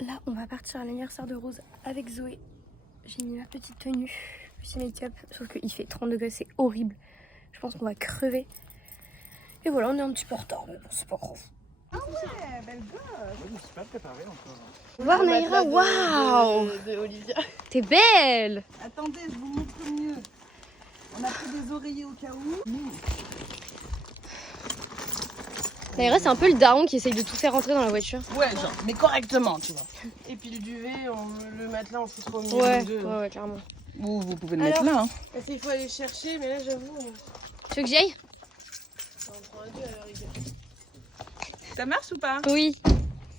Là, on va partir à l'anniversaire de Rose avec Zoé. J'ai mis ma petite tenue, petit make-up, sauf qu'il fait 30 degrés, c'est horrible. Je pense qu'on va crever. Et voilà, on est un petit peu en retard, mais bon, c'est pas grave. Ah ouais, belle gosse. Je me suis pas préparée encore. Voir Naïra, waouh! De Olivia. T'es belle! Attendez, je vous montre mieux. On a pris des oreillers au cas où. Naïra, c'est un peu le daron qui essaye de tout faire rentrer dans la voiture. Ouais, genre, mais correctement, tu vois. Et puis le duvet, le matelas, on foutra au milieu Ouais, des deux. ouais, clairement. Ou vous pouvez le mettre là. Hein. Parce qu'il faut aller chercher, mais là j'avoue. Tu veux que j'y aille? On prend un deux à la rigueur. Ça marche ou pas? Oui.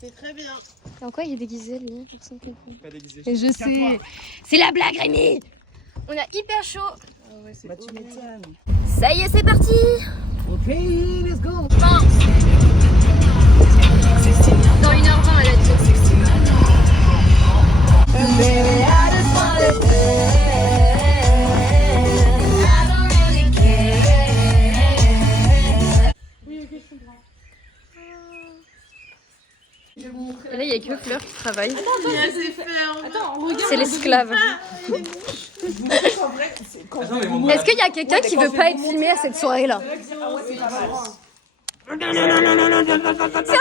C'est très bien. Et en quoi il est déguisé, lui? Personne comprend. Pas déguisé. Et je sais. C'est la blague, Rémi! On a hyper chaud. Ah ouais, c'est Bah tu m'étonnes. Ça y est, c'est parti! Ok, let's go. Dans 1h20, elle a dit. Et là, il n'y a que Fleur qui travaille. C'est l'esclave. Est-ce qu'il y a quelqu'un qui veut pas être filmé à cette soirée-là? C'est un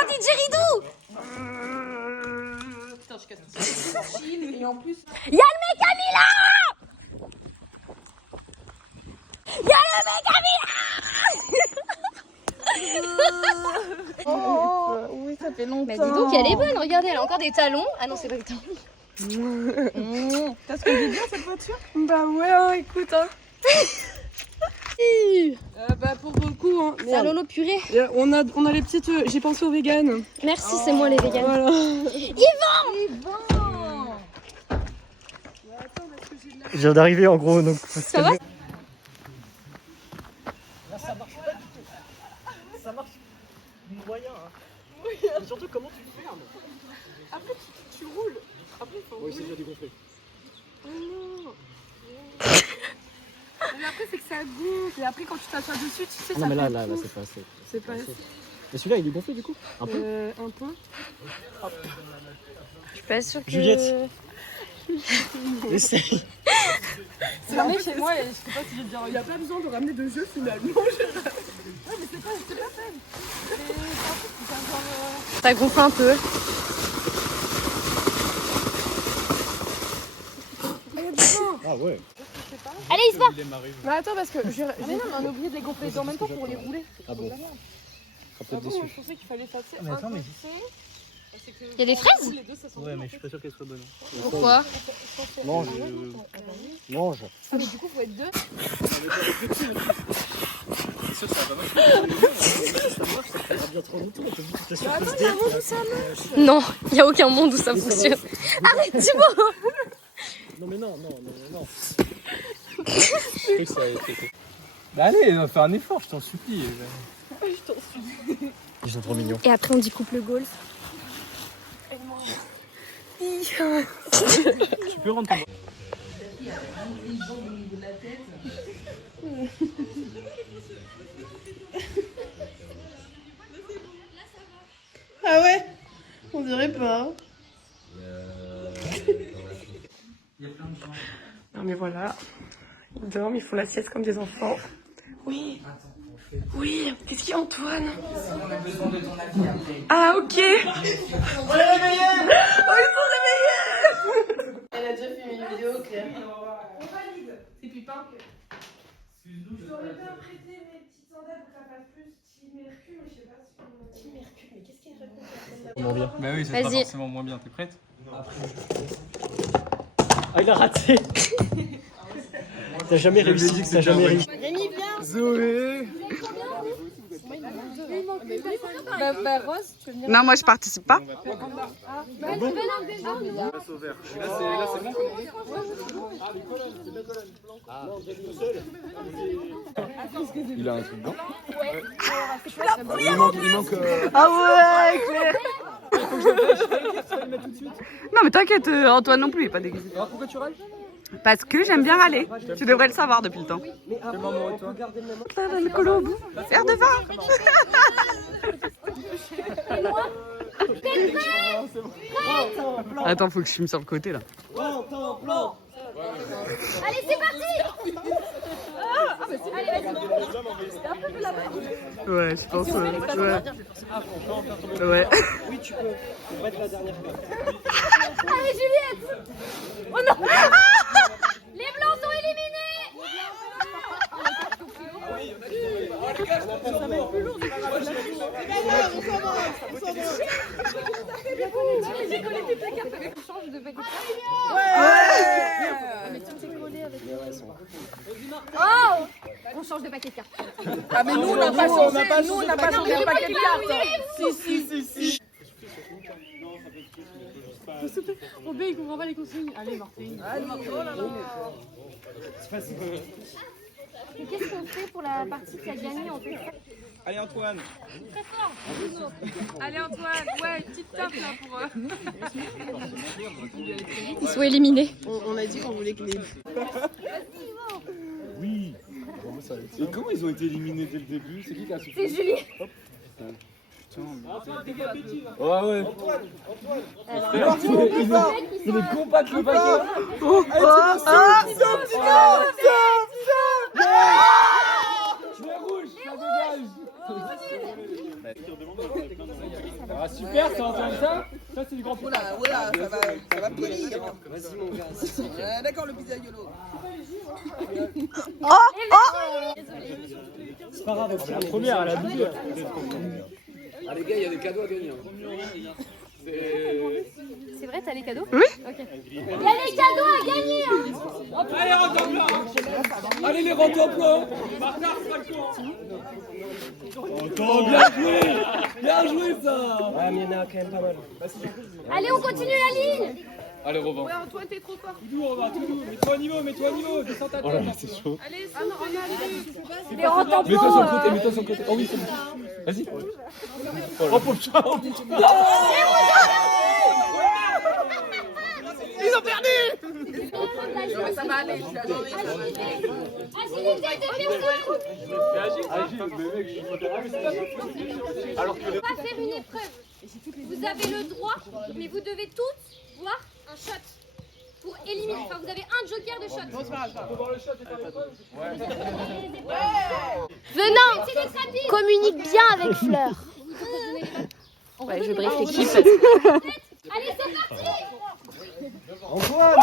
DJ Ridou! Et en plus, Y'a le mec Camilla! Y'a le mec Camilla! oui, ça fait longtemps. Mais dis donc, elle est bonne, regardez, elle a encore des talons. Ah non, c'est pas des talons. T'as ce que j'ai dit cette voiture? Bah ouais, hein, écoute, hein. Bah pour le coup, hein. C'est un lolo purée. On a les petites. J'ai pensé aux véganes. Merci, c'est moi les véganes. Voilà. Je viens d'arriver en gros, donc. Ça va? Là, ça marche pas du tout. Ça marche moyen. Hein. Mais surtout, comment tu le fermes? Après, tu roules. Après, il faut. Oui, c'est déjà dégonflé. Oh non. Mais après, c'est que ça gonfle. Et après, quand tu t'assois dessus, tu sais, ça Non, mais là, fait pouf. c'est pas assez. C'est pas assez. Mais celui-là, il est gonflé du coup? Un peu? Un peu. Je suis pas sûre que... Juliette. Essaye. C'est ramené chez moi et je sais pas si je vais te dire. Il n'y a pas besoin de ramener de jeu finalement. Ouais, mais c'est pas fun. C'est un genre. Ça gonfle un peu. Ah ouais. Allez, il se va! Mais attends, parce que. Mais non, mais on a oublié de les gonfler en même temps pour les rouler. Ah bon? Ah Peut-être bon, déçu. je pensais qu'il fallait passer Mais attends, mais- Il y a des fraises? Les deux, ça sent Ouais, mais je suis pas sûr qu'elle soit bonne. Pourquoi? Mange. Mange. Ah, mais du coup, faut être deux. C'est sûr que ça va pas marcher. Ça marche, ça fera bien trop longtemps. T'es sûr que Attends, il y a un monde où ça marche. Non, il n'y a aucun monde où ça fonctionne. Arrête, Thibaut! Non, mais non. Bah allez, fais un effort, je t'en supplie. Ils sont trop mignons. Et après, on dit couple golf. Tu peux rendre ton... Ah ouais? On dirait pas. Non mais voilà, ils dorment, ils font la sieste comme des enfants. Oui. Oui, qu'est-ce qu'il y a Antoine? Ah ok. On est réveillés. Oh, ils sont réveillés. Elle a déjà fait une vidéo, Claire. On valide. C'est Pupin. Je t'aurais bien prêté mes petites sandales pour que ça fasse plus Team Mercure, mais je sais pas si... Team Mercure, mais qu'est-ce qu'elle raconte? Moins bien. Bah oui, c'est pas Vas-y. forcément moins bien, t'es prête? Ah, il a raté. T'as jamais réussi. T'as jamais réussi. Rémi, viens! Zoé. Bah Rose, tu veux venir? Non, moi je participe pas. Là c'est bon. Il a un truc dedans. Il manque Ah ouais, Claire. Non mais t'inquiète, Antoine non plus, il est pas déguisé. pourquoi tu râles? Parce que j'aime bien râler. Tu devrais le savoir depuis le temps. Tellement amoureux de toi. Le colo au bout. Verre de vin. Attends, faut que je filme sur le côté là. Allez, c'est parti. Allez, vas-y. Ouais, je pense. Ouais. Oui, tu peux. On va être la dernière carte. Allez, Juliette. Oh non. Les blancs sont éliminés. On change de paquet de cartes. Ah, mais nous, on n'a pas changé. Nous, on n'a pas changé le paquet de cartes. Si. Robin, il comprend pas les consignes. Allez, Martin. Qu'est-ce qu'on fait pour la partie qui a gagné en fait? Allez Antoine. Très fort. Allez, Antoine. Ouais, une petite tape là pour eux. Ils sont éliminés. On a dit qu'on voulait que les... Oui. Et comment ils ont été éliminés dès le début? C'est qui a soufflé? C'est Julie. Ouais. Il est compact le paquet. Ah super, ça entend ça? Ça c'est du grand Voilà, ça va périr. Vas-y mon gars. D'accord, le bisaïolo. C'est pas grave, c'est la première, elle a doublé. Ah les gars, il y a des cadeaux à gagner. C'est vrai, t'as les cadeaux? Oui. Ok. Il y a les cadeaux à gagner. Allez, rentre en plan. Allez les rentres en plan. Oh, bien joué ça. Ah, mais il y en a quand même pas mal. Allez, on continue la ligne. Allez Robin. Ouais, Antoine, t'es trop fort. Tout doux Robin, tout doux. Mets-toi au niveau, descends ta tête. Oh là là, c'est chaud. Allez, on a les deux. Les rentres en Mets-toi plan. sur le côté, mets-toi sur le côté. Oh oui, c'est bon. Vas-y. Oh pauvre chat. Ils ont perdu. Ça va aller. Agilité de personne. Alors que On va faire une épreuve. Vous avez le droit, mais vous devez toutes boire un shot pour éliminer. Enfin, vous avez un joker de shot. Venant, communique bien avec Fleur. Ouais, je brief l'équipe. Allez, c'est parti. Antoine.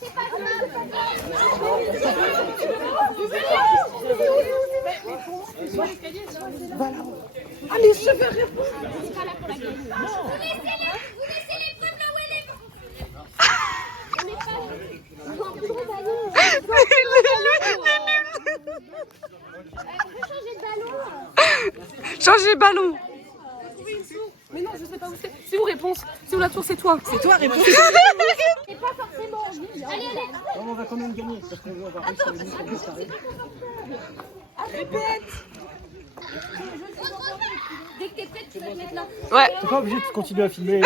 C'est pas Allez, je vais rire. Vous laissez l'épreuve là où elle est. On n'est pas... changer de ballon. Changer de ballon. Mais non, je sais pas où c'est. C'est où réponse? C'est où la tour? C'est toi. C'est toi, réponse. C'est pas forcément. Allez. On va quand même gagner. Parce qu'on va réussir les missions de carré. Répète. Dès que t'es prête, tu vas te mettre là. Ouais. T'es pas obligé de continuer à filmer.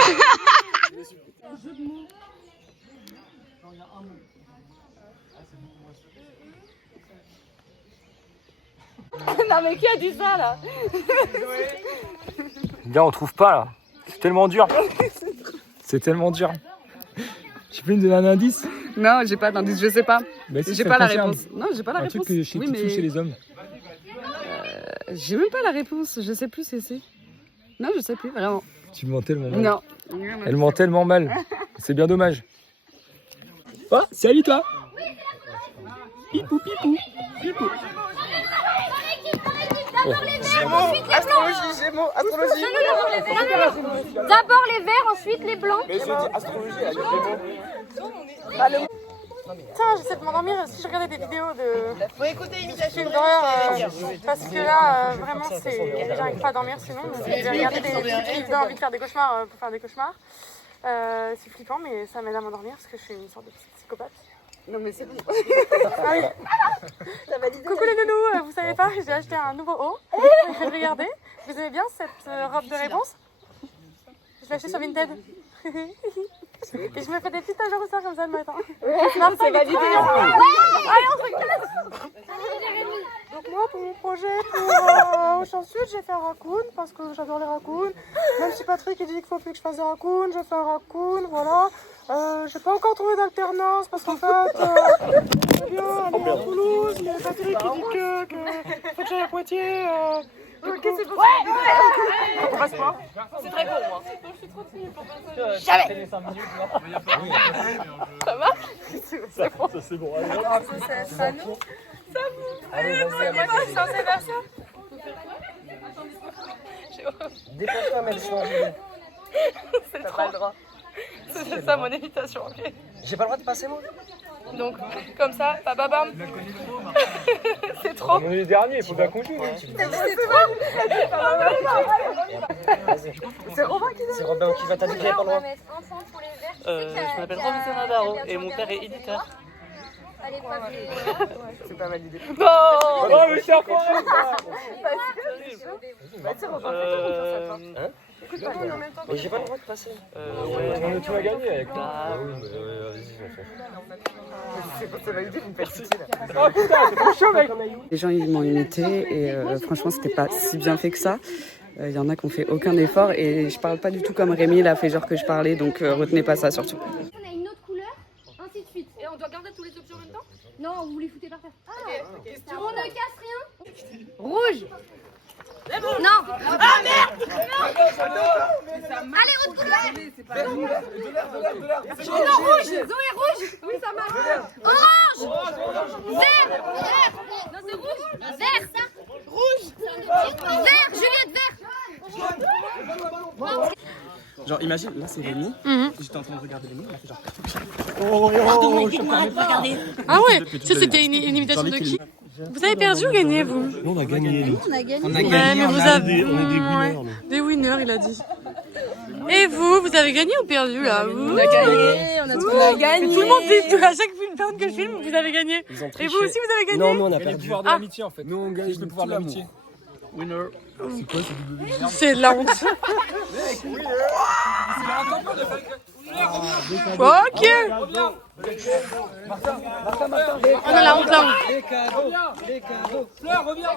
Non mais qui a dit ça là? Gars, on trouve pas là. C'est tellement dur. C'est tellement dur. Tu peux me donner un indice? Non, j'ai pas d'indice, je sais pas. Bah, si, J'ai ça pas la concerne. réponse. Non, j'ai pas la Un réponse. truc que chez, Oui, qui mais touche chez les hommes. j'ai même pas la réponse. Je sais plus ce que c'est. Non, je sais plus vraiment. Tu mens tellement mal. Non. Elle ment tellement mal. C'est bien dommage. Oh, salut toi. Pipou, pipou. Pipou. D'abord les verts, ensuite les blancs. Gémeaux, astrologie. D'abord les verts, ensuite les blancs. Mais j'ai dit astrologie, elle a dit Putain, j'essaie de m'endormir si je regardais des vidéos de films d'horreur parce que là vraiment j'arrive pas à dormir sinon. Donc, j'ai regardé des trucs qui me donnent envie de faire des cauchemars pour faire des cauchemars. C'est flippant mais ça m'aide à m'endormir parce que je suis une sorte de psychopathe. Non, mais c'est bon. Ah oui. Coucou les nounous, vous savez pas, j'ai acheté un nouveau haut. Regardez, vous aimez bien cette robe de réponse? Je l'ai acheté sur Vinted. Et je me fais des petites taches rousseurs comme ça le matin. C'est validé. Allez, on se casse. Donc moi, pour mon projet, pour Ocean Sud, j'ai fait un raccoon parce que j'adore les raccoons. Même si Patrick il dit qu'il faut plus que je fasse des raccoons, je fais un raccoon, voilà. J'ai pas encore trouvé d'alternance parce qu'en fait, c'est bien aller à Toulouse, mais Patrick il dit que faut que j'aille à Poitiers. Qu'est-ce que c'est pour ça? On passe pas. C'est très court, moi. Je suis trop timide pour faire ça. Jamais. Ça marche? C'est bon. Ça c'est bon. Ça nous. Ça vous. Allez, on y va. C'est censé faire ça. Dépêche-toi, Melchior. C'est trop. C'est ça mon invitation, ok? J'ai pas le droit de passer, moi? Donc, comme ça, bam. C'est trop. On est les derniers, il faut bien qu'on joue. C'est Robin qui C'est Robin qui va t'habiller, pas loin. Je m'appelle Robinson Navarro et mon père est éditeur. C'est pas mal l'idée. Non. Oh, mais c'est incroyable. Mais j'ai pas le droit de passer. On a tout à gagner avec toi. Ah oui, mais vas-y, c'est validé, une petite Oh putain, c'est trop chaud, mec. Les gens ils m'ont imité et franchement c'était pas si bien fait que ça. Il y en a qui ont fait aucun effort et je parle pas du tout comme Rémi, il a fait genre que je parlais, donc retenez pas ça surtout. On a une autre couleur, ainsi de suite. Et on doit garder tous les objets en même temps? Non, vous les foutez par terre. Ah, on ne casse rien. Rouge. Non. Ah merde. Allez, autre couleur. Non, rouge. Zoé, rouge. Oui, ça marche. Orange. Vert. Non, c'est rouge. Vert, ça. Rouge. Vert, Juliette, vert. Genre, imagine, là c'est Rémi. J'étais en train de regarder Rémi, il a fait genre. Ah ouais, ça c'était une imitation de qui? Vous avez perdu ou gagné, vous? Nous, on a gagné. On a gagné. Ouais, mais vous avez... On est des winners. nous. Des winners, il a dit. Et vous avez gagné ou perdu là? On a gagné, on a gagné. Tout le monde dit, à chaque film que je filme, vous avez gagné. Et vous aussi, vous avez gagné? Non, nous on a Le perdu. pouvoir de l'amitié en fait. Nous on gagne le pouvoir de l'amitié. Winner. C'est quoi ce double winner? C'est de la honte. Ok. On a la honte là. Les cadeaux. Fleur, reviens.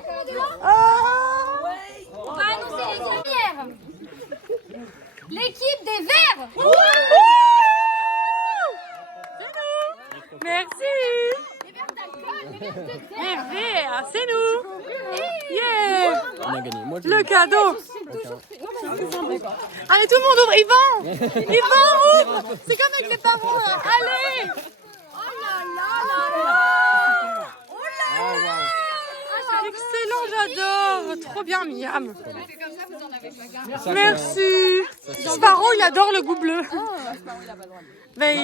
On va annoncer les premières. L'équipe des Verts. Merci. Les verts, c'est nous. Yeah. On a gagné. Moi, Le cadeau. Allez, tout le monde ouvre. Yvan, ouvre. C'est comme avec les parents. Là. Allez. Oh là là là là. Oh là là. Excellent, j'adore. Trop bien, Miam. Merci. Sparrow, il adore le goût bleu. Ben,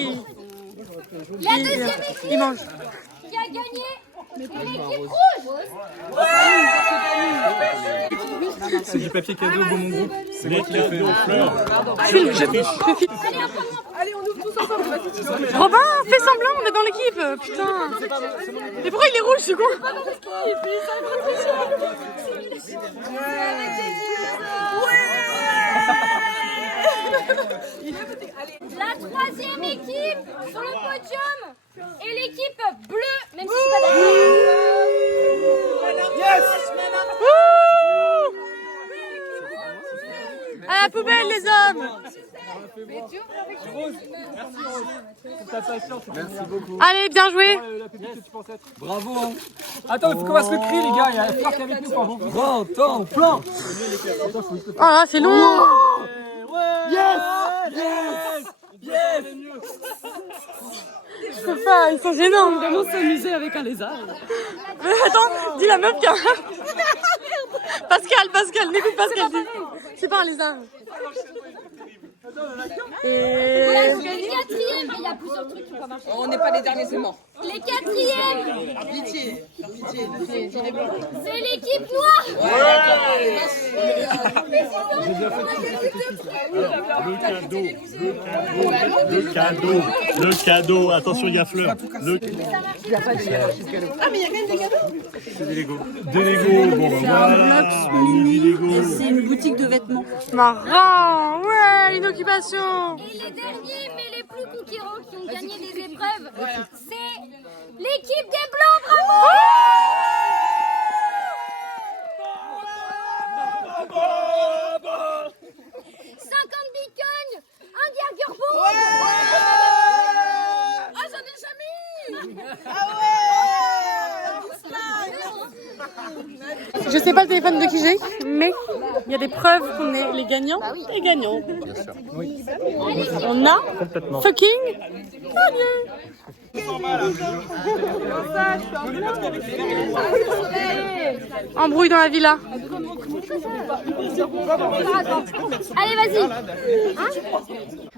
La deuxième équipe il mange. qui a gagné, c'est l'équipe rouge. C'est du papier cadeau pour mon groupe. C'est moi qui l'ai fait. Fleur. Allez, on ouvre tous ensemble. Robin, fais semblant, on est dans l'équipe. Putain. Mais pourquoi il est rouge, ce con? La troisième équipe sur le podium est l'équipe bleue, même si je suis pas d'accord. À la poubelle, les hommes. Merci beaucoup. Allez, bien joué. Bravo. Attends, il faut qu'on fasse le cri, les gars. Il y a Fleur qui est avec nous, pardon. Grand temps plein. Ah, c'est long. Yes. Je peux pas, ils sont gênants. Vraiment s'amuser avec un lézard. Mais attends, dis la meuf qui a... Pascal, n'écoute pas ce qu'elle dit. C'est pas un lézard. Les quatrièmes, il y a plusieurs trucs qui vont pas marcher. On n'est pas les derniers, c'est mort. Les quatrièmes, Pitié. c'est l'équipe noire. Le cadeau. Attention, il y a Fleur. Ah, mais il y a quand même des cadeaux. Des Lego. Bon, voilà. Des Lego. C'est une boutique de vêtements. Marrant, ouais, une occupation. Et les derniers, mais les plus plus conquérants qui ont gagné des épreuves. C'est l'équipe des Blancs, bravo! 50 bitcoins, un Jagerbomb. Ah, j'en ai jamais eu. Je sais pas le téléphone de qui j'ai, mais il y a des preuves qu'on est les gagnants et gagnants. On a fucking gagné. Embrouille dans la villa. Allez, vas-y.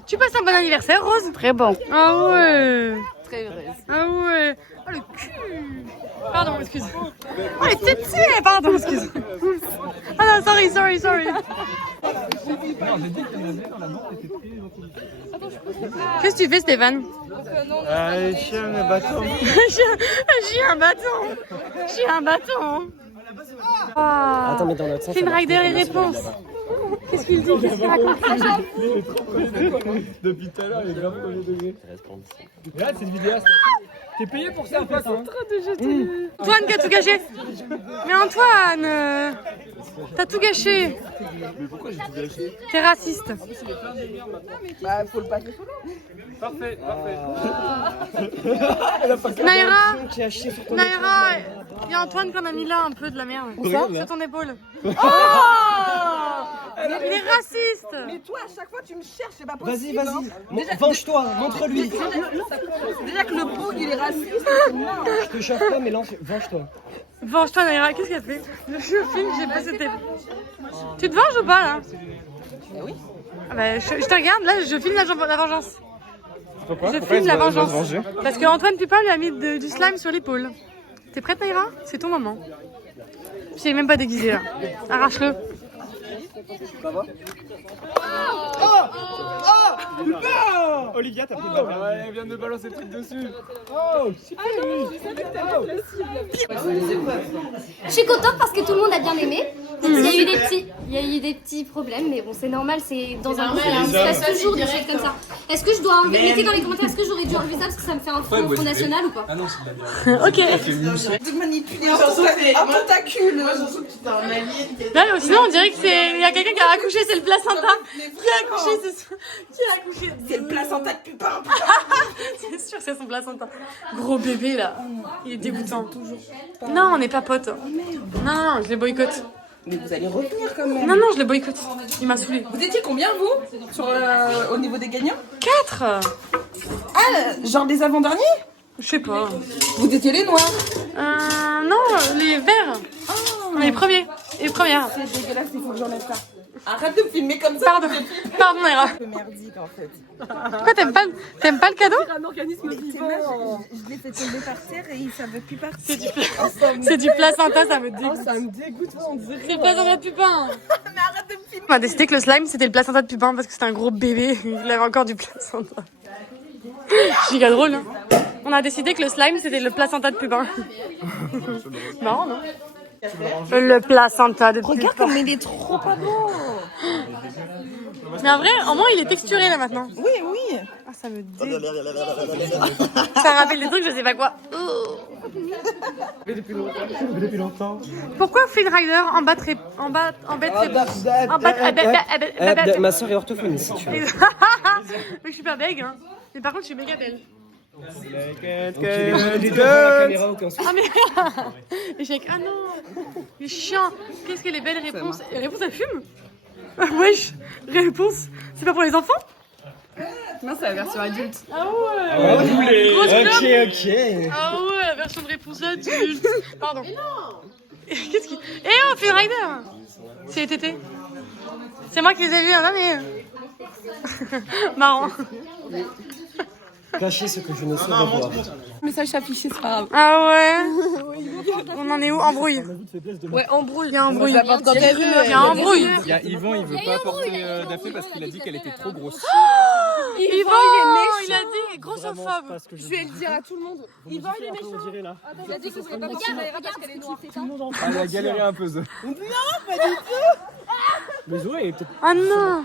Tu passes un bon anniversaire, Rose? Très bon. Ah ouais. Très heureuse. Ah ouais. Oh le cul. Pardon, excuse. Oh les tétés. Pardon, excuse. Ah non, sorry. Qu'est-ce que tu fais, Stéphane? J'ai un bâton. J'ai un bâton. Ah. Attends, mais dans l'autre sens. Finn Rider les réponses. Qu'est-ce qu'il dit? Qu'est-ce qu'il raconte? Depuis tout à l'heure, il est grave premier degré. Regarde, c'est une vidéaste. T'es payé pour ça en fait. Antoine qui a tout gâché. Mais Antoine, t'as tout gâché. Mais pourquoi j'ai tout gâché? T'es raciste. Bah, faut le passer solo. Parfait. Naïra, il y a Antoine qu'on a mis là un peu de la merde. Sur ton épaule. Oh, il est raciste. Mais toi, à chaque fois, tu me cherches, c'est pas possible. Vas-y. Hein. Venge-toi, montre-lui. Déjà que le boug, il est raciste. Je te chauffe pas, mais lance, venge-toi. Venge-toi, Naïra, qu'est-ce qu'elle fait? Je filme, j'ai pas cette. Tu te venges ou pas là? Oui. Ah bah, je te regarde, là je filme la vengeance. Pourquoi? Je filme la vengeance. Parce que Antoine Pupin lui a mis du slime sur l'épaule. T'es prête, Naïra? C'est ton moment. Je l'ai même pas déguisé là. Arrache-le. Ça va? Olivia, t'as pris de la merde. Ouais, elle vient de balancer le truc dessus. Oh, super. Je suis contente parce que tout le monde a bien aimé. Il y a eu des petits problèmes, mais bon, c'est normal, c'est dans un groupe, il se passe toujours des choses comme ça. Est-ce que je dois enlever, mettez dans les commentaires, est-ce que j'aurais dû enlever ça parce que ça me fait un Front National ou pas? Ah non, c'est de la merde. Ok. De manipuler un tentacule. Là, sinon on dirait que il y a quelqu'un qui a accouché, c'est le placenta. Qui a accouché, C'est le placenta de Pupin. C'est sûr que c'est son placenta. Gros bébé là. Il est dégoûtant. Non, on n'est pas potes. Non, je les boycotte. Mais vous allez revenir quand même. Non, je les boycotte. Il m'a saoulé. Vous étiez combien, vous, au niveau des gagnants? 4. Ah, genre des avant-derniers? Je sais pas. Vous étiez les noirs. Non, les verts. Les premiers et premières. C'est dégueulasse, il faut que j'enlève ça. Arrête de me filmer comme ça. Pardon, Naïra. C'est un peu merdique en fait. Pourquoi t'aimes pas le cadeau? Un organisme vivant. Je l'ai fait tomber par terre et ça veut plus partir. C'est du placenta, ça me dégoûte. Ça me dégoûte, on dirait. C'est le placenta de Pupin. Mais arrête de me filmer. On a décidé que le slime c'était le placenta de Pupin parce que c'était un gros bébé. Il avait encore du placenta. Giga drôle. Hein. On a décidé que le slime c'était le placenta de Pupin. Marrant, non? Le placenta de Pupin. Regarde comme il est trop pas beau. Mais en vrai, au moins il est texturé là maintenant. Oui. Ah, ça me dégoûte. Ça rappelle des trucs, je sais pas quoi. Depuis longtemps. Pourquoi Finn Rider embêterait. Ma soeur est orthophoniste, si tu veux. Mais je suis pas bègue, hein. Mais par contre, je suis méga belle. Donc, il est devant la caméra, aucun souci. Ah, mais. Échec. Ah non. Il est chiant. Qu'est-ce que les belles réponses? Les réponses, elles fument? Wesh. Réponse. C'est pas pour les enfants? Non, c'est la version adulte. Ah ouais. Ok. Ah ouais, la version de réponse adulte. Pardon. Mais non. Qu'est-ce qui. Eh oh, Finn Rider. C'est les tétés. C'est moi qui les ai vus, hein, mais. Marrant. Cacher ce que je ne saurais voir. Message affiché, c'est pas grave. Ah ouais. On en est où? Embrouille. Ouais, embrouille. Il y a embrouille. Il y a embrouille. Il y a Yvan, il veut pas porter Daphné parce qu'il a dit qu'elle était trop grosse. Yvan, il a dit grossophobe. Je vais le dire à tout le monde. Yvan, il est méchant. Il a dit que vous voulez pas porter Naïra parce qu'elle est noire. Elle a galéré un peu. Non, pas du tout. Mais Zoé est peut-être. Ah non.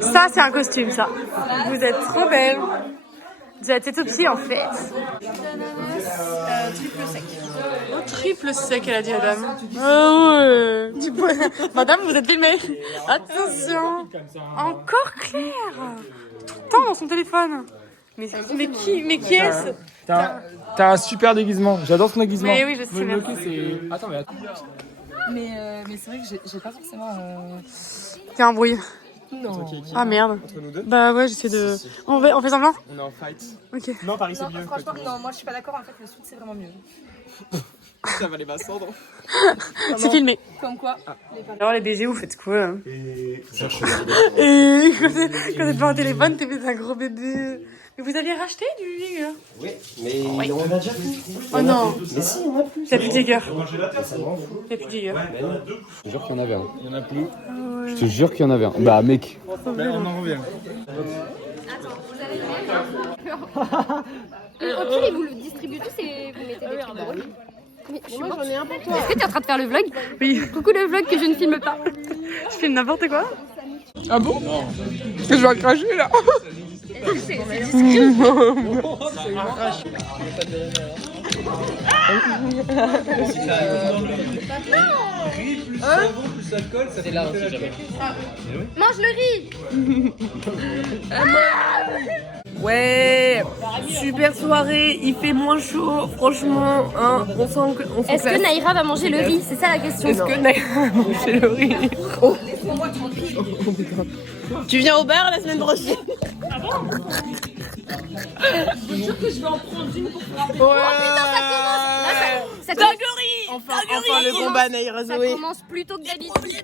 Ça, c'est un costume, ça. Vous êtes trop belle. Vous êtes tout petit, en fait. Triple sec. Oh, triple sec, elle a dit la dame. Ah ouais. Madame, vous êtes filmée. Attention. Encore Claire. Tout le temps dans son téléphone. Mais qui est-ce? T'as un super déguisement. J'adore ton déguisement. Mais oui, je sais bien. Attends, mais attends. Mais c'est vrai que j'ai pas forcément. T'es un bruit. Non. Ah merde. Entre nous deux. Bah ouais, j'essaie de. On fait semblant? On est en fight. Ok. Non, Paris, c'est Non, mieux. franchement, non, moi je suis pas d'accord. En fait, le sweat c'est vraiment mieux. Ça va les cendre. C'est filmé. Comme quoi. Alors les BG, vous faites quoi hein? Et Et quand t'es devant un téléphone, t'es fait un gros bébé. Mais vous aviez racheté du vigueur? Oui, mais on a déjà plus. Oh non. Mais si, on a plus. T'as plus de vigueur. T'as plus de vigueur. Je te jure qu'il y en avait un. il y en a plus. Je te jure qu'il y en avait un. Bah mec. Ben, on en revient. Au pire, ils vous le distribuent tous et vous mettez des trucs drôles. Mais je suis morte. J'en ai un pour toi. Est-ce que t'es en train de faire le vlog? Oui. Coucou le vlog que je ne filme pas. Tu filmes n'importe quoi? Ah bon? Je vais cracher là. C'est discret. Mange le riz. Ouais, super soirée, il fait moins chaud, franchement, hein, on sent que. Est-ce que Naïra va manger le riz? C'est ça la question. Est-ce que Naïra va manger le riz? Oh. Tu viens au bar la semaine prochaine? Ah bon? Je suis sûre que je vais en prendre une pour frapper. Ouais. Oh putain, ça commence. Là, ça Dinguerie. Enfin le combat Naïra Ça Zoé. commence plus tôt que d'habitude.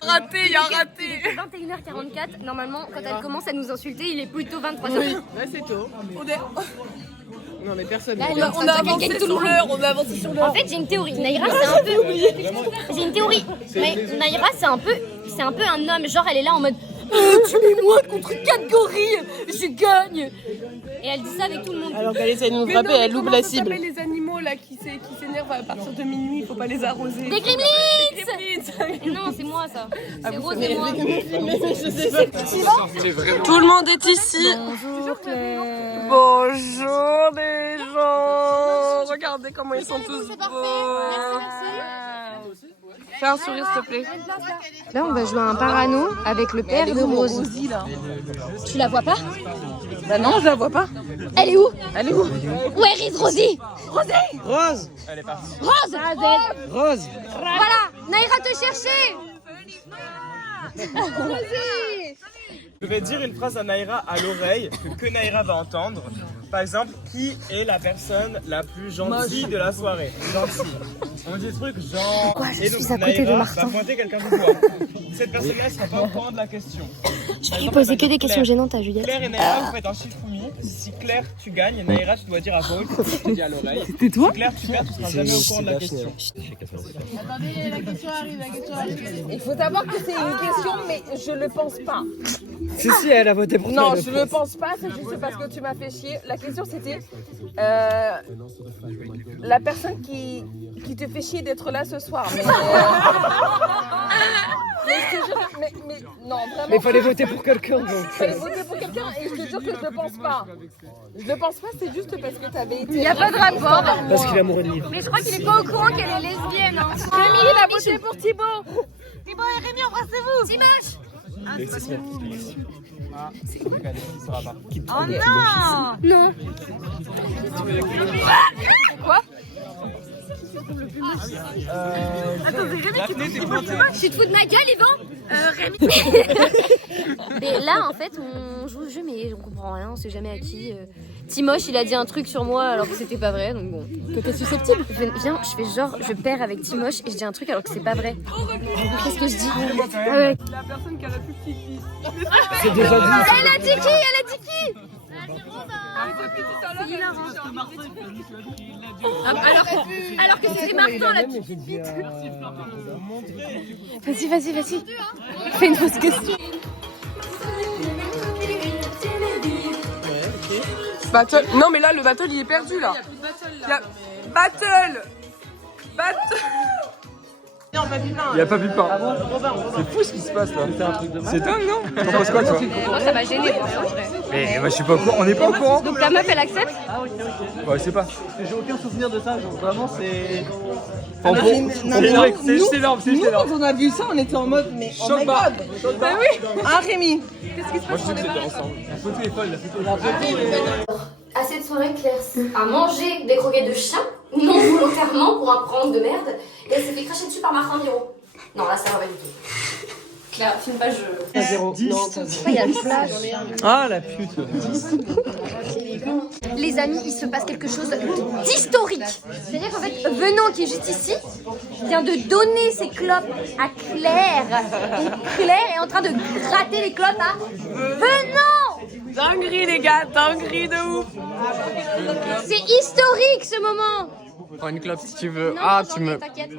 Raté, il y a raté. 21h44, normalement, quand elle commence à nous insulter, il est plutôt 23h. Oui, là c'est tôt. On est... Non mais personne. Là, On a avancé sur l'heure, on a avancé sur l'heure. En fait, j'ai une théorie. Naïra, c'est un peu. J'ai une théorie. Mais Naïra, c'est un peu un homme. Genre, elle est là en mode. Tu mets moi contre 4 gorilles, je gagne. Et elle dit ça avec tout le monde. Alors qu'elle essaie de nous Mais frapper, non, mais elle loupe comment la ça cible. s'appelle les animaux là qui s'énervent à partir de minuit, il faut pas les arroser. Des gremlins. Non, c'est moi ça. C'est Rose et moi. Tout le monde est ici. Bonjour Claire. Bonjour les gens. Regardez comment ils sont tous beaux. Fais un sourire s'il te plaît. Là, on va jouer à un parano avec le père de Rose. Rosie là. Tu la vois pas? Bah non, je la vois pas. Elle est où? Elle est où? Where is Rosie? Rose. Elle est partie. Rose! Rose. Voilà, Naïra te chercher. Je vais dire une phrase à Naïra à l'oreille que Naïra va entendre. Par exemple, qui est la personne la plus gentille de la soirée? Gentille. On dit des trucs genre. Pourquoi je et donc, suis à côté de Naïra Martin? va pointer quelqu'un du doigt. Cette personne-là sera pas au courant de la question. Je vais lui poser que des questions gênantes à Juliette. Claire et Naïra, vous faites un Shifumi. Si Claire, tu gagnes, Naïra, tu dois dire à Paul, tu dis à l'oreille. C'était toi? Si Claire, tu perds, tu seras jamais au courant de la question. Attendez, la question arrive, Il faut savoir que c'est une question, mais je le pense pas. Si, elle a voté pour toi. Non, je le pense pas, c'est juste parce que tu m'as fait chier. La question c'était la personne qui te fait chier d'être là ce soir. Mais, mais non, vraiment. Mais il fallait voter pour quelqu'un donc. Il fallait voter pour quelqu'un et je te jure que je le pense pas. Je le pense pas, c'est juste parce que t'avais été. Il n'y a pas de rapport. Parce qu'il est amoureux de livre. Mais je crois qu'il est pas au courant qu'elle est lesbienne. Hein. Camille, il a voté pour Thibaut. Thibaut et Rémi, embrassez-vous. Dimanche. Ah, c'est regardez, il sera pas. Oh non. Non. Quoi? Attends, c'est Rémi qui te dit pour Dimanche. Tu te fous de ma gueule, Yvan? Rémi. Mais là, en fait, on joue au jeu, mais on comprend rien, on sait jamais à qui. Timoche, il a dit un truc sur moi alors que c'était pas vrai, donc bon. Que t'es susceptible? Viens, je fais genre, je perds avec Timoche et je dis un truc alors que c'est pas vrai. Qu'est-ce que je dis? Ouais. La personne qui a la plus petite vie. C'est déjà dit. Elle a dit qui? Elle a dit qui? Alors que c'était Martin la petite vie. Vas-y. Fais une fausse question. Battle. Non mais là le battle il est perdu là. Il y a plus de battle là. Battle. Non, pas Pupin. Il n'y a pas Pupin. C'est fou ce qui se passe là. C'est dingue, non? T'en penses quoi, toi? Moi, ça m'a gêné. Mais moi, je suis pas au courant. On n'est pas au courant. Donc ta meuf, elle accepte? Ouais, je sais pas. J'ai aucun souvenir de ça, genre vraiment c'est. En gros, c'est juste énorme, c'est juste Nous, énorme. quand on a vu ça, on était en mode, mais oh my god. Bah oui. Hein, Rémi? Moi, je dis que c'était ensemble. La photo est folle, la photo est folle. À cette soirée, Claire a mangé des croquettes de chien, non volontairement, pour un prank de merde, et elle s'est fait cracher dessus par Martin Viro. Non, là, ça va pas du tout. Claire, filme pas, je... Il y a le flash. Ah la pute. Les amis, il se passe quelque chose d'historique. C'est-à-dire qu'en fait, Venant, qui est juste ici, vient de donner ses clopes à Claire. Et Claire est en train de gratter les clopes à Venant. Dinguerie les gars, dinguerie de ouf. C'est historique ce moment. Prends une clope si tu veux. Non, Ah, j'en tu ai, me... t'inquiète.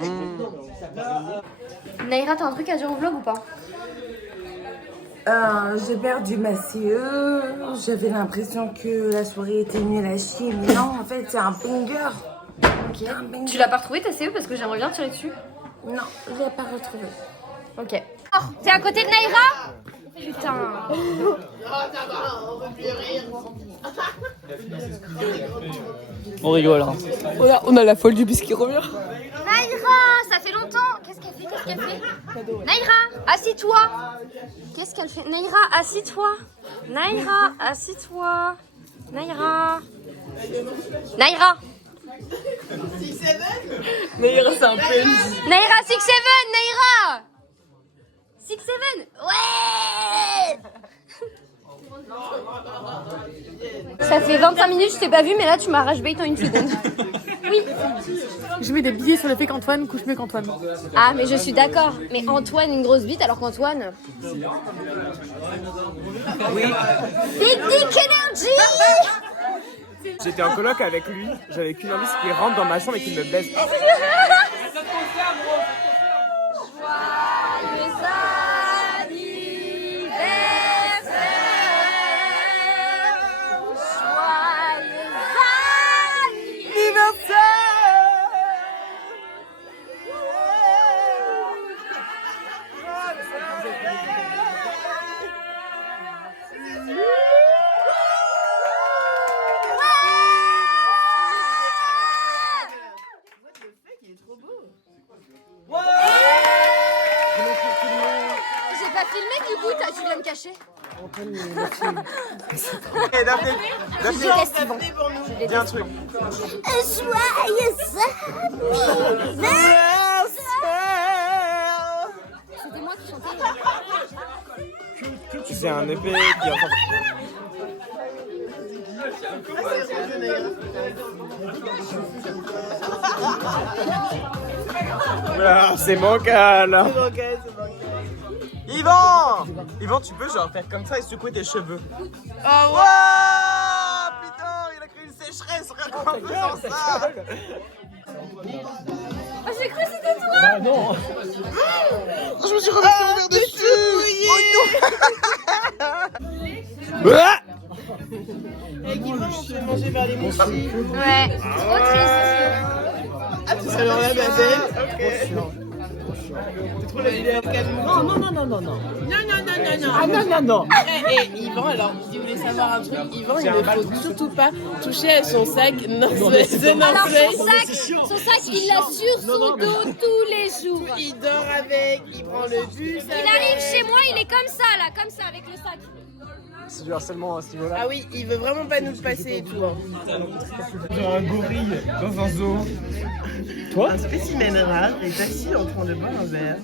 Naïra, t'as un truc à dire au vlog ou pas? J'ai perdu ma CE. J'avais l'impression que la soirée était nulle à chier. Mais non, en fait, c'est un banger. Ok. Tu l'as pas retrouvé ta CE parce que j'aimerais bien tirer dessus. Non, je l'ai pas retrouvé. Ok. Oh, t'es à côté de Naïra? Putain. On rigole. Hein. On a la folle du bis qui revient. Naïra, ça fait longtemps. Qu'est-ce qu'elle fait? Qu'est-ce qu'elle fait? Naïra, assis-toi. Qu'est-ce qu'elle fait? Naïra, assis-toi. Naïra, assis-toi. Naïra. Naïra. Naïra, c'est un peu... Naïra, 6-7, Naïra. 6-7, ouais. Ça fait 25 minutes, je t'ai pas vu, mais là tu m'as rage bait en une seconde. Oui. Je mets des billets sur le fait qu'Antoine couche mieux qu'Antoine. Ah, mais je suis d'accord. Mais Antoine, une grosse bite, alors qu'Antoine... Oui. Big Dick Energy. J'étais en coloc avec lui, j'avais qu'une envie, c'est qu'il rentre dans ma chambre et qu'il me baise. Joyeux J'ai pas filmé du coup, tu viens me cacher. Hey, Daphné, Je déteste Yvan. dis un truc. Joyeux C'était moi qui chantais. C'est un épée qui est en train de... Ah, c'est mon cas là. Yvan, tu peux genre faire comme ça et secouer tes cheveux. Oh wow, putain, il a créé une sécheresse en faisant ça. Oh, j'ai cru que c'était toi. Ah non. Je me suis reversé mon verre dessus. Oh non. Hey Guillaume, je vais manger vers les moussis. Ouais, trop triste. Ah, tu serais dans la bataille. Ok. C'est trop la vidéo. Non. Ah non non non. Et Yvan, alors, si vous voulez savoir un truc, Yvan, il ne faut surtout pas toucher à son sac North Face. Alors son sac, il l'a sur son dos tous les jours. Il dort avec, il prend le bus. Il arrive chez moi, il est comme ça là, comme ça avec le sac. C'est du harcèlement à ce niveau-là. Ah oui, il veut vraiment pas nous le passer et tout. Hein. Genre un gorille dans un zoo. Un spécimen rare est assis en train de boire un verre.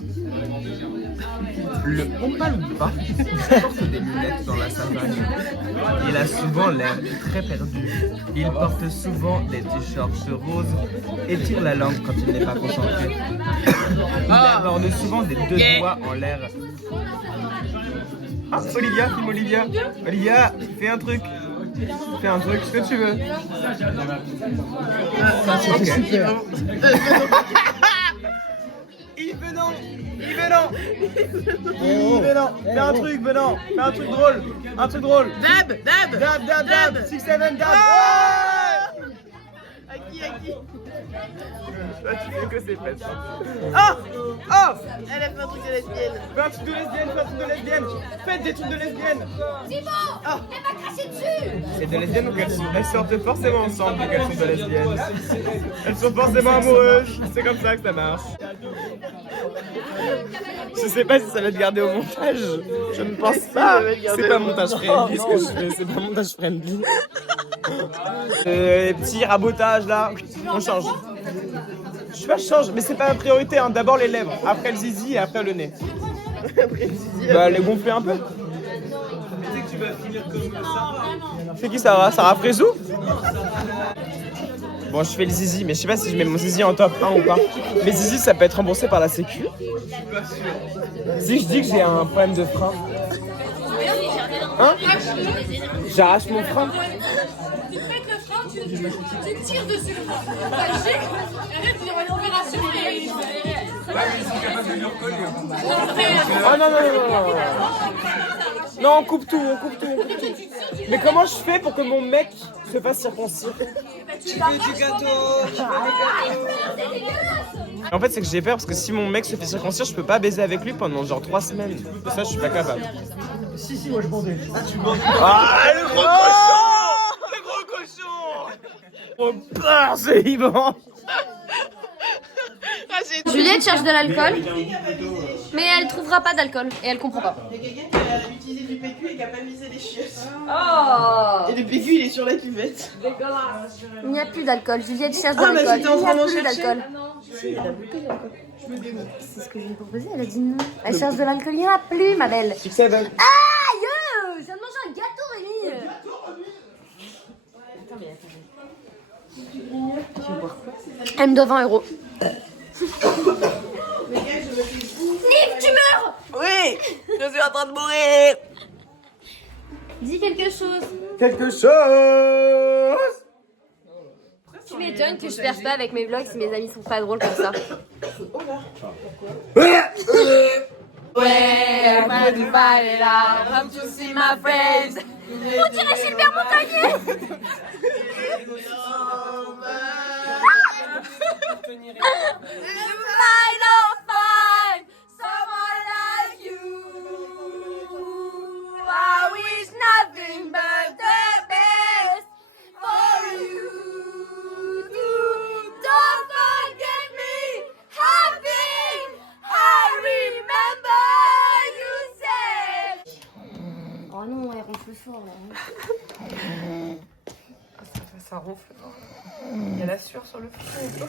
Le Oompa-Loompa porte des lunettes dans la savane. Il a souvent l'air très perdu. Il porte souvent des t-shirts roses et tire la langue quand il n'est pas concentré. Il aborde souvent des deux doigts en l'air. Ah, Olivia, filme Olivia. Olivia, fais un truc. Fais un truc, ce que tu veux. Ok. Venant. Fais un truc, Venant. Fais un truc drôle. Un truc drôle. Dab. 6-7, dab. À qui? À qui? Là, tu fais que c'est fait. Ah! Ah! Elle a fait un truc de lesbienne. Fais un truc de lesbienne, fais un truc de lesbienne. Faites des trucs de lesbienne. Thibaut, Ah! elle m'a craché dessus. C'est de lesbiennes ou elles sortent forcément ensemble vu qu'elles sont de lesbiennes. Elles sont forcément amoureuses. C'est comme ça que ça marche. Je sais pas si ça va être gardé au montage. Je ne pense pas. C'est pas montage friendly ce que je fais. C'est pas montage friendly. Les petits rabotages là, on change. Je sais pas, je change, mais c'est pas la priorité. Hein. D'abord les lèvres, après le zizi et après le nez. Après le zizi. Bah les gonfler un peu. C'est qui Sarah? Sarah Frézou? Bon, je fais le zizi, mais je sais pas si je mets mon zizi en top 1 ou pas. Mais zizi, ça peut être remboursé par la sécu. Si je dis que j'ai un problème de frein. Hein? J'arrache mon frein. Tu pètes le frein, tu tires dessus le frein. Arrête, il y aura une opération et... Ah non, non, non, non, non. Non, on coupe tout, on coupe tout, on coupe tout. Mais comment je fais pour que mon mec se fasse circoncire? Tu veux du gâteau? En fait, c'est que j'ai peur parce que si mon mec se fait circoncire, je peux pas baiser avec lui pendant genre 3 semaines. Et ça, je suis pas capable. Si, moi je bandais. Ah, le gros cochon! Le gros cochon! Oh, peur, c'est Yvan! Juliette cherche de l'alcool, mais elle trouvera pas d'alcool et elle comprend pas. Il y a quelqu'un qui a utilisé du PQ et qui a pas misé les chiottes. Oh! Et le PQ il est sur la cuvette. Il n'y a plus d'alcool. Juliette cherche de Ah, bah, l'alcool. j'étais en Il n'y train a d'en plus chercher. d'alcool. C'est ce que je lui ai proposé. Elle a dit non. Elle cherche de l'alcool. Il n'y en a plus, ma belle. Six Seven. Aïe! Je viens de manger un gâteau, Rémi. Elle me doit 20 €. Nick, tu meurs! Oui, je suis en train de mourir. Dis quelque chose. Quelque chose! Tu m'étonnes que je perds pas avec mes vlogs si mes amis sont pas drôles comme ça. On dirait Gilbert Montagnier! Oh non, elle ronfle fort là. Ça ronfle. Il y a la sueur sur le front.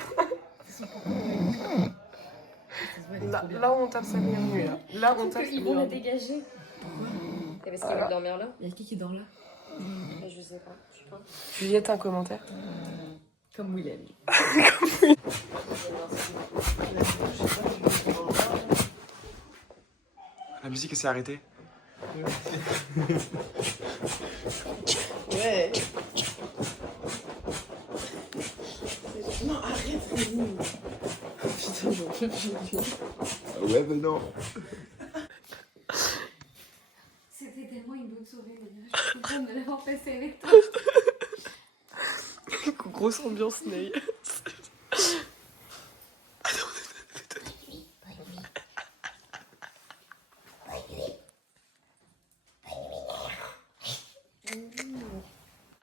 Là où on tape sa meilleure nuit. Là où on tape. Ils vont la dégager. Et parce qu'ils veulent dormir là. Il y a qui dort là? Je sais pas. Juliette, un commentaire. Comme William. La musique s'est arrêtée. Ouais. Non, arrête, Rémi. Putain, j'en peux plus. Ouais, mais non. C'était tellement une bonne soirée, d'ailleurs. Je suis contente de l'avoir passé avec toi. Grosse ambiance, Ney.